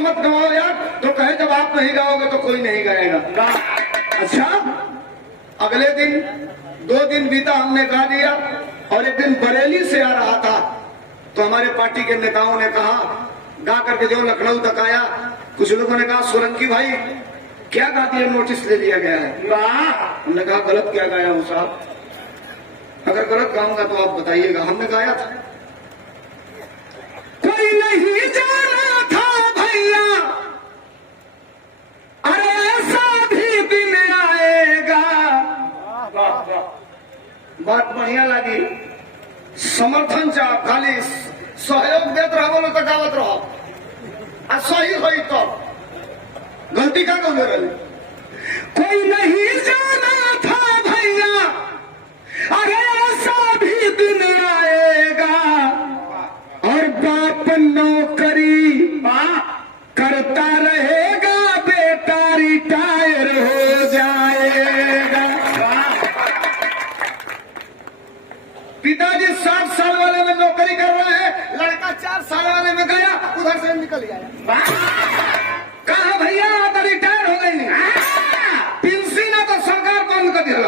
मत गवाओ यार। तो कहे जब आप नहीं गाओगे तो कोई नहीं गाएगा। अच्छा, अगले दिन 2 दिन बीता, हमने गा दिया। और एक दिन बरेली से आ रहा था तो हमारे पार्टी के नेताओं ने कहा, गा करके जो लखनऊ तक आया, कुछ लोगों ने कहा सोलंकी भाई क्या गा दिया, नोटिस ले लिया गया है। हमने कहा गलत क्या गाया हूं साहब, अगर गलत गाऊंगा तो आप बताइएगा। हमने गाया था कोई नहीं जाना था भैया, अरे ऐसा भी दिन आएगा। बात बढ़िया लगी, समर्थन चाह, खाली सहयोग देते रहो, बोलो तो गावत रहो, सही हुई तो गलती का कौन रही। कोई नहीं जाना था भैया, अरे ऐसा भी दिन आएगा, और बाप नौकरी करता रहेगा, बेटा रिटायर हो जाएगा। पिताजी 60 साल वाले में नौकरी कर रहे हैं, लड़का 4 साल वाले में गया, उधर से निकल गया। कहा भैया तो रिटायर हो गई, पेंशन ना तो सरकार बंद कर दिया।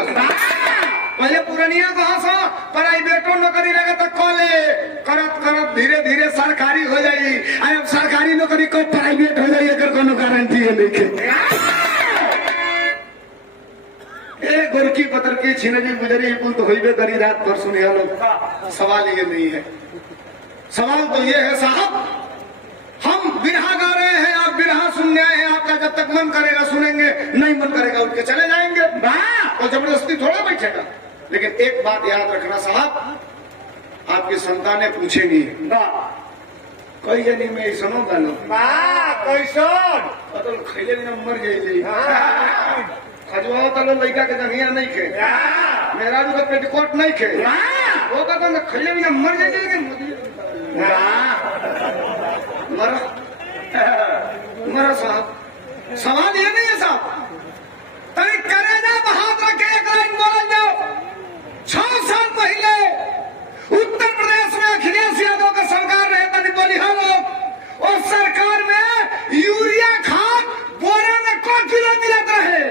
पहले पुरानिया को हंसो, प्राइवेटो नौकरी लगे तो कॉले करत करत धीरे धीरे सरकारी हो जाएगी। अब सरकारी नौकरी को प्राइवेट हो जाए, अगर कोनो गारंटी है नहीं। गोरकी पतर की छिनरी गुजरी पुल तो हुई करी रात पर सुने लोग। सवाल ये नहीं है, सवाल तो ये है साहब, हम बिरहा गा रहे हैं, आप बिरहा सुनने आए हैं, आपका जब तक मन करेगा सुनेंगे, नहीं मन करेगा उठ के चले जाएंगे, और जबरदस्ती थोड़ा बैठेगा। लेकिन एक बात याद रखना साहब, आपकी संतानें पूछेंगी कई जनी में ऐसनो गानो कैसन खैले दिन मर जाइए, खजवाओ तलो लड़का के जमीन नहीं खे, मेरा भी तो पेटिकोट नहीं खे, वो कहता मैं खैले बिना मर जाइए। लेकिन मरा साहब, सवाल ये नहीं है साहब, तभी करेजा बहादुर के एक लाइन बोल जाओ। 6 साल पहले उत्तर प्रदेश में अखिलेश यादव का सरकार रहे तभी बलिहा लोग, और सरकार में यूरिया खाद बोरे में कौन किलो मिलता है।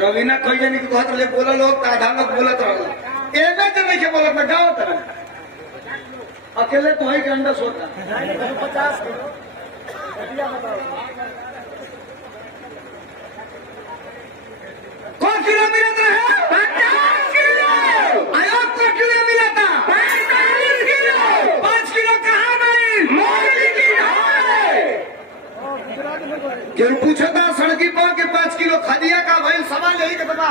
रवीना कोई जनी की बहुत ले बोला लोग, आधा लोग बोलत रहो, एवे तो नहीं के बोलत ना गाँव तरह अकेले तो ही अंडा सोता 50 किलो। कौन किलो मिलता है? 50 किलो। आयोग को किलो मिला था 45 किलो। 5 किलो कहाँ गई? मोदी की क्यों पूछा था सड़की पर के 5 किलो खदिया का भाई, सवाल यही का बता।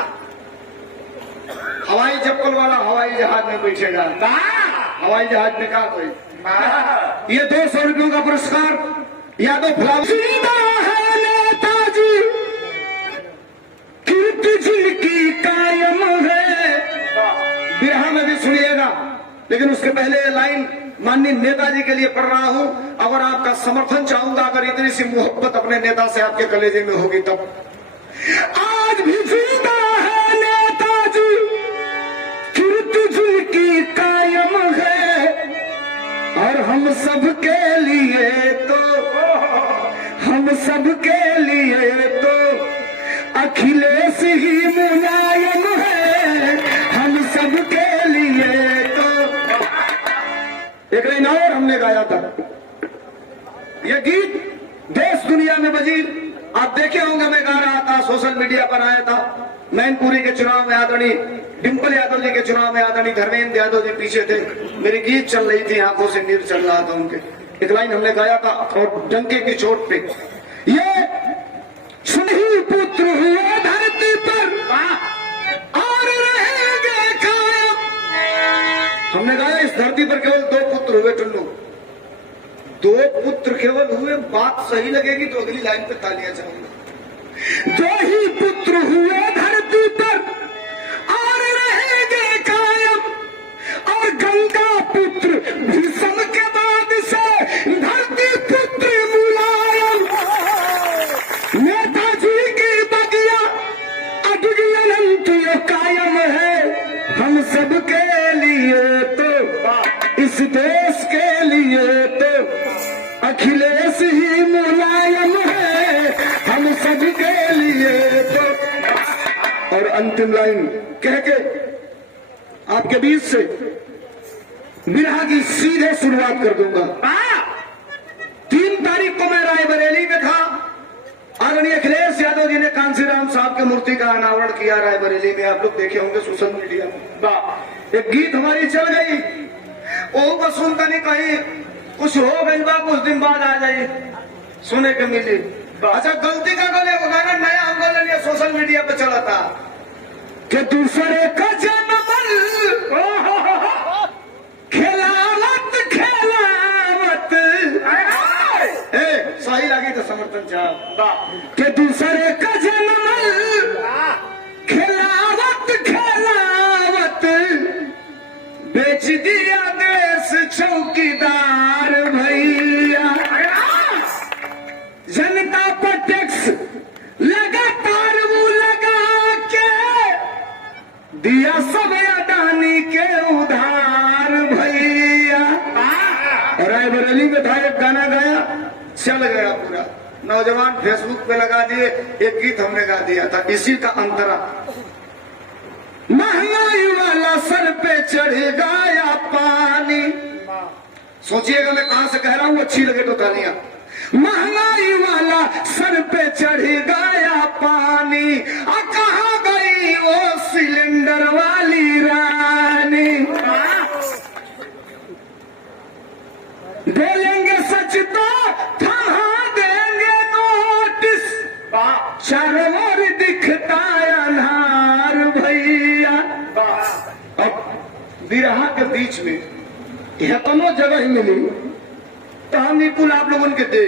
हवाई चप्पल वाला हवाई जहाज में बैठेगा, हवाई जहाज में कहा कोई। ये 200 रुपयों का पुरस्कार यादव फ्लावर है नेताजी, कीर्ति जिनकी कायम है। बिरहा में भी सुनिएगा, लेकिन उसके पहले ये लाइन माननीय नेताजी के लिए पढ़ रहा हूं। अगर आपका समर्थन चाहूंगा, अगर इतनी सी मोहब्बत अपने नेता से आपके कलेजे में होगी तब। आज भी जिंदा है नेताजी, कीर्ति जिनकी कायम है, और हम सबके लिए तो, हम सबके लिए तो अखिलेश ही मुलायम है, हम सबके लिए तो। एक लाइन और हमने गाया था, यह गीत देश दुनिया में बजी, आप देखे होंगे, मैं गा रहा था, सोशल मीडिया पर आया था। मैनपुरी के चुनाव में आदरणीय डिम्पल यादव जी के चुनाव में आदरणीय धर्मेंद्र यादव जी पीछे थे, मेरी गीत चल रही थी, आंखों से नीर चल रहा था उनके। एक लाइन हमने गाया था, और डंके की चोट पे, ये सुनही पुत्र हुए धरती पर और रहेंगे कायम। हमने गाया इस धरती पर केवल 2 पुत्र हुए टुल्लू, 2 पुत्र केवल हुए। बात सही लगेगी तो अगली लाइन पे तालियां चाहूंगा। 2 ही पुत्र हुए धरती पर और रहेंगे कायम, और गंगा पुत्र भीषम के बाद से धरती पुत्र मुलायम। नेताजी की बगिया अटगी अनंत कायम है, हम सबके लिए तो, इस देश के लिए तो अखिलेश ही मुलायम है हम सबके लिए तो। और अंतिम लाइन कह के आपके बीच से बिरहा की सीधे शुरुआत कर दूंगा। 3 तारीख को मैं रायबरेली में था। आदरणीय अखिलेश यादव जी ने कांसीराम साहब के मूर्ति का अनावरण किया रायबरेली में। आप लोग देखे होंगे सोशल मीडिया में। एक गीत हमारी चल गई, वो को सुनता नहीं, कहीं कुछ हो गई बा, कुछ दिन बाद आ जाए सुने के मिली। अच्छा गलती का गले वो गाना नया हम बोले सोशल मीडिया पे चला था कि दूसरे का जन्म खेलावत खेलावत सही लगी तो समर्थन चाह के दूसरे का जन्म खिलावत खिलावत बेच दिया देश चौकीदार भैया। जनता पर टैक्स लगातार वो लगा के दिया सब अडानी के उधार भैया। और रायबरेली में था एक गाना गाया, चल गया पूरा। नौजवान फेसबुक पे लगा दिए, एक गीत हमने गा दिया था इसी का अंतरा। महंगाई वाला सर पे चढ़ गया पानी। सोचिएगा मैं कहां से कह रहा हूं, अच्छी लगे तो तालियां। महंगाई वाला सर पे चढ़ गया पानी, आ कहां गई वो सिलेंडर वाली रानी। बोलेंगे सच तो थमा देंगे नोटिस, चारों ओर दिखता अनार भैया। अब बिरहा के बीच में यह दोनों जगह ही मिली तो हम कुल आप लोगों के दे